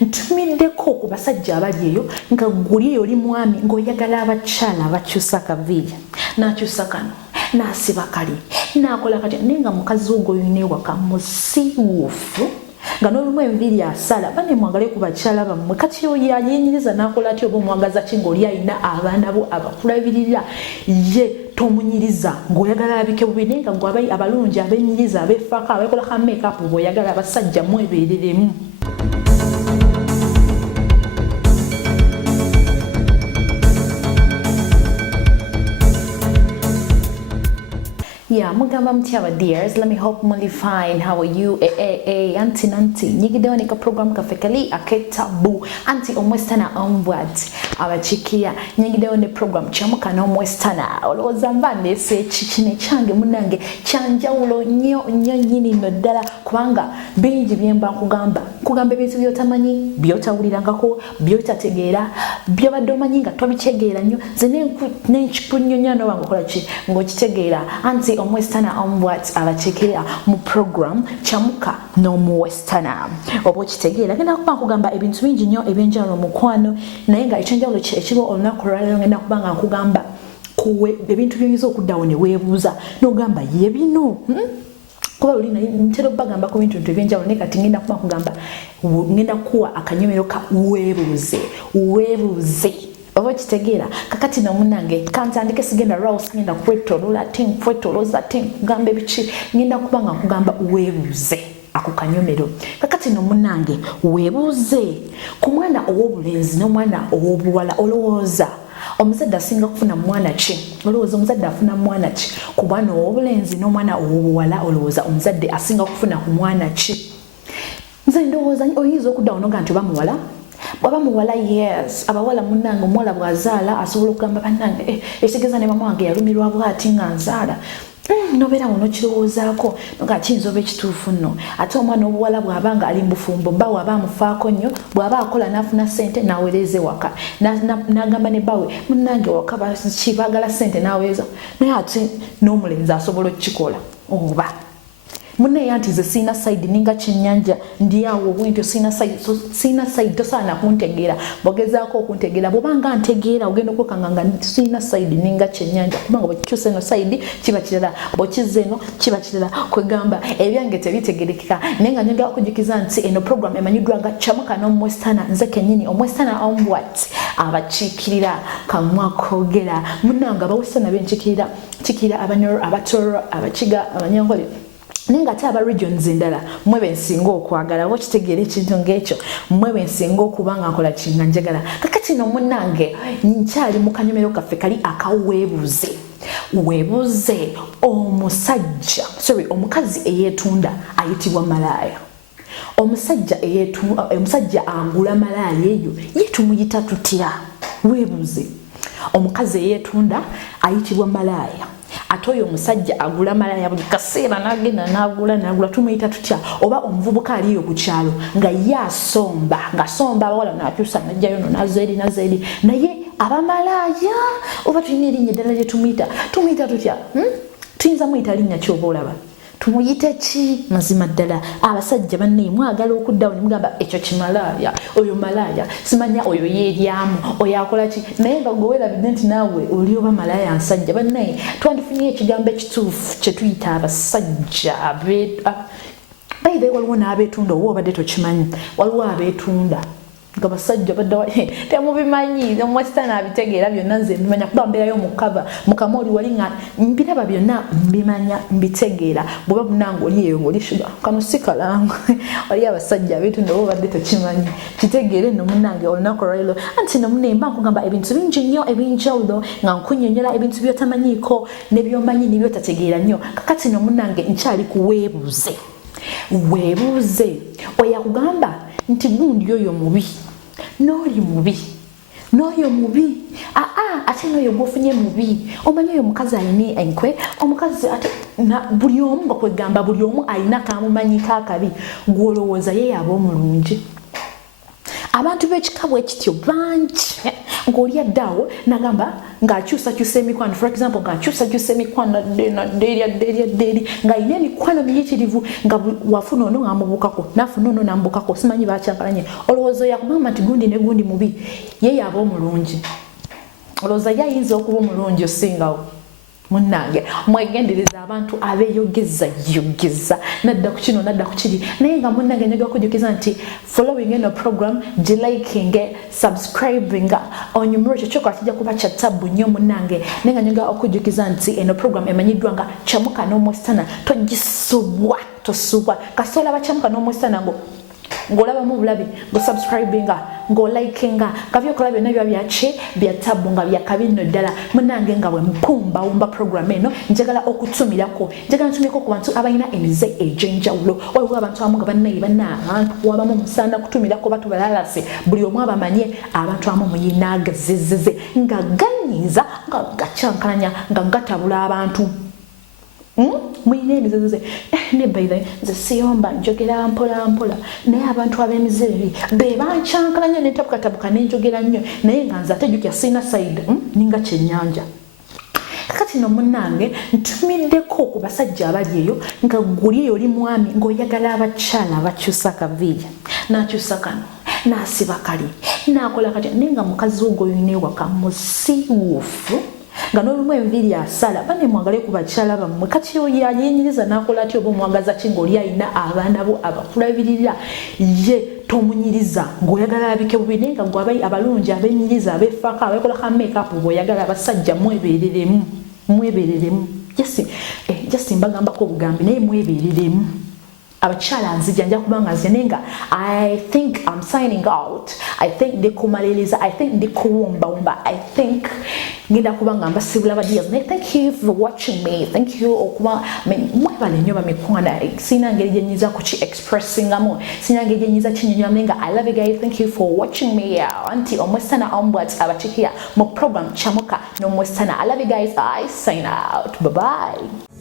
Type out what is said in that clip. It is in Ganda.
ntumiddeko ku basajja abali eyo nga guli eyo oli mwami ng'oyagala abakyala abakyusa kaviiri n'akyusa kano n'asiba kali n'akola kati naye nga mukazi wo gw'olina ewaka musiiwuufu nga n'olumu enviiri asala bane mwagale ku bakyala bammwe kati oyo ayenyiriza n'akola ati oba omwagaza ki ng'oli alina abaana bo abakulabirira ye tomunyiriza ng'oyagala abike bubi naye nga gwe abalungi abenyiriza abefaako abekola ka make-up bw'oyagala abasajja mwebeereremu. Yeah, mugamba mtyaba dears, let me hope muli fine. How are you? Auntie Nanti. Nyigideo nika program kafekali aketabu. Auntie omwestana onward. Abachikia. Nyigideo ni program chamuka na omwestana. Oloza mbande se chichine change munange. Chanja ulo nyo nyini nodala. Kwanga binji byemba kugamba. Kugambe bintu byotamanyi. Byota ulirangako. Byota tegera. Byoba domanyi nga tobichegera nyo. Zene nenchipunyo nyano wangu kolachi. Ngochitegera. Auntie omwestana onwards abachekera mu program chamuka no mwestana obo kitegeera genda kuba nkugamba ebintu bingi nnyo ebyenjawulo mukwano naye nga ekyenjawulo ekiro olunaku lwalero ngenda kuba nga nkugamba kuwe ebintu by'oyinza okuddawo ne weebuuza n'ogamba ye bino kuba olina ntera okubagamba ku bintu ebyenjawulo naye kati ngenda kuba nkugamba ngenda kuwa akanyomero ka weebuuze oba kitegeera kakati nomunange kantandike sigenda rouse ngenda kwetolola kwetoloza kugamba ebiki ngenda kuba nga nkugamba weebuuze ako kanyomero kakati nomunange weebuuze ku mwana ow'obulenzi n'omwana ow'obuwala olowooza omuzadde asinga kufuna mwana ki olowooza omuzadde afuna mwana ki ku mwana ow'obulenzi n'omwana ow'obuwala olowooza omuzadde asinga kufuna ku mwana ki nze ndowooza oyinza okuddawo noga nti oba muwala bwaba muwala yes abawala munange omuwala bwazaala asobola okugamba bannange esigeza ne mama wange yalumirwa bw'ati nga nzaala nobeera muno kirowoozaako nga kiyinza oba ekituufu nno ate omwana obuwala bw'abanga ali mbufumbo bbawe aba amufaako nnyo bw'aba akola n'afuna ssente n'aweereza ewaka n'agamba ne bbawe munnange waka baagala ssente n'aweereza naye ate n'omulenzi asobola okukikola oba munne yantize sina side ninga kyennyanja ndi awo bwentyo sina side tosaana kuntegeera bogezaako okuntegeera bw'obanga ntegeera ogenda okwekanga nga sina side ninga kyennyanja kubanga bwekikyusa eno side kiba kirala bwekiza eno kiba kirala kwegamba ebyange tebitegerekeka naye nga nyagala okujukiza nti eno program emanyiddwa nga Chamuka n'Omwestana nze kennyini Omwestana onward abakiikirira kamwa koogera munnange abawestana benkiikirira kikira abanyoro abatoro abakiga abanyankole nenga ate aba regions endala mwe bensinga okwagala okitegeera ekintu ng'ekyo mwe bensinga okubanga nkola kinga njagala kakati no munnange nkyali mu kanyomero kaffe kali akaweebuuze weebuuze omukazi eyeetunda ayitibwa malaaya omusajja angula malaaya eyo ye tumuyita tutya weebuuze omukazi eyeetunda ayitibwa malaaya ate oyo omusajja agula malaya buli kaseera n'agenda n'agula tumuyita tutya oba omuvubuka aliyo ku kyalo nga ye asomba ng'asomba abawala n'akyusa n'ajjayo no nazeeri naye abamalaya oba tulina erinnya eddala lye tumuyita tutya tuyinza muyita linnya ki oba olaba tumuyite ki mazima ddala abasajja banne mwagala okuddawo ne mugamba ekyo kimalaaya oyo malaaya simanya oyo yeeryamu oyo akola ki naye nga gwe weerabidde nti naawe oli oba malaaya nsajja banne twandifunye ekigambo ekituufu kye tuyita abasajja bayire waliwo n'abeetunda oba obadde tokimanyi waliwo abeetunda nga basajja badda temubimanyi Omwestana abitegeera byonna nze mbimanya kuba mbeerayo mukama oli wali nga mbiraba byonna mbimanya mbitegeera bw'oba bunange oli eyo ng'oli shuga kano si kalango wali abasajja abeetunda oba obadde tokimanyi kitegeere nno munnange olunaku lwaliro anti no munne mba nkugamba ebintu bingi nnyo ebyenjawulo nga nkunyonnyola ebintu by'otamanyiiko ne by'omanyi ne by'otategeera nnyo kakati no munnange nkyali kuweebuuze oyo akugamba nti gundi oyo mubi n'oli mubi ate n'oyo gwofunye mubi omanyi oyo omukazi alina enkwe omukazi ate buli omu nga kwegamba buli omu alina kamumanyiko akabi gwolowooza ye yaba omulungi abantu b'ekika bwe kityo bangi ng'oli addawo nagamba ng'akyusakyusa emikwano, for example ng'akyusakyusa emikwano ddeeri ng'alina emikwano miyitirivu nga wafuna ono ng'amubukako n'afuna ono n'amubukako, simanyi bakyankalanye. Olowooza yakugamba nti gundi ne gundi mubi, ye yaba omulungi. Olowooza ye ayinza okuba omulungi osingawo. Munnange mwegendereza abantu abeeyogeza nadda ku kino nadda ku kiri, naye nga munnange njagala kujjukiza nti following eno program, liking, subscribing, onyumiro kyokka kijja kuba kya ttabu nnyo munnange, naye nga njagala okujjukiza nti eno program emanyiddwa nga Kyamuka n'Omwesana. Togisubwa tosubwa kasita olaba Kyamuka n'Omwesana ng'olabamu bulabi ng'osubscribinga ng'olikinga nga byokola byonna biba bya ttabu nga byakabi nno ddala. Munnange nga bwe mpumbawumba program eno njagala okutumirako, njagala ntumeko ku bantu abalina emize egy'enjawulo. Waliwo abantu abamu nga bannabantu wabamu musaana kutumirako batu balalase, buli omu abamanye abantu abamu muyina agazezeze nga ganyiza nga gakyankalanya nga gatabula abantu. Muyina emizezeze ne baile nze siyomba njogera mpola naye abantu ab'emize be bankyankalanya n'entabukatabuka n'enjogera nnyo naye nga nze ate jjukya sina side ninga kyennyanja. Kakati no munnange ntumiddeko ku basajja abali eyo nga guli eyo oli mwami ng'oyagala abakyala abakyusa kaviiri n'akyusa kano n'asiba kali n'akola katya, naye nga mukazi ogwo oyina ewaka musiiwuufu nga n'olumu enviiri asala bane mwagale ku bakyala bammwe. Kati oyo yayenyiriza n'akola atya oba omwagaza ki ng'oli alina abaana bo abakulabirira ye tomunyiriza ng'oyagala abike bubi, naye nga gwe abalungi abenyiriza abefaako abekola ka make-up ng'oyagala abasajja mwebeereremu. Just mbagambako obugambi naye mwebeereremu. Abakyala nzija nja kubanga nze nenga I think I'm signing out. I think ndi kumaliriza, I think ndi kuwumbawumba, I think ngenda kubanga mbasibula badias. Thank you for watching me. Thank you okuba mwebale nnyo bamikwana. Sina ngeri gye nyiza kuki expressingamu, sina ngeri gye nyiza kinyonyola nenga I love you guys. Thank you for watching me. Anti Omwesana onwards abachikia mu program Kyamuka n'Omwesana. I love you guys. I sign out. Bye bye.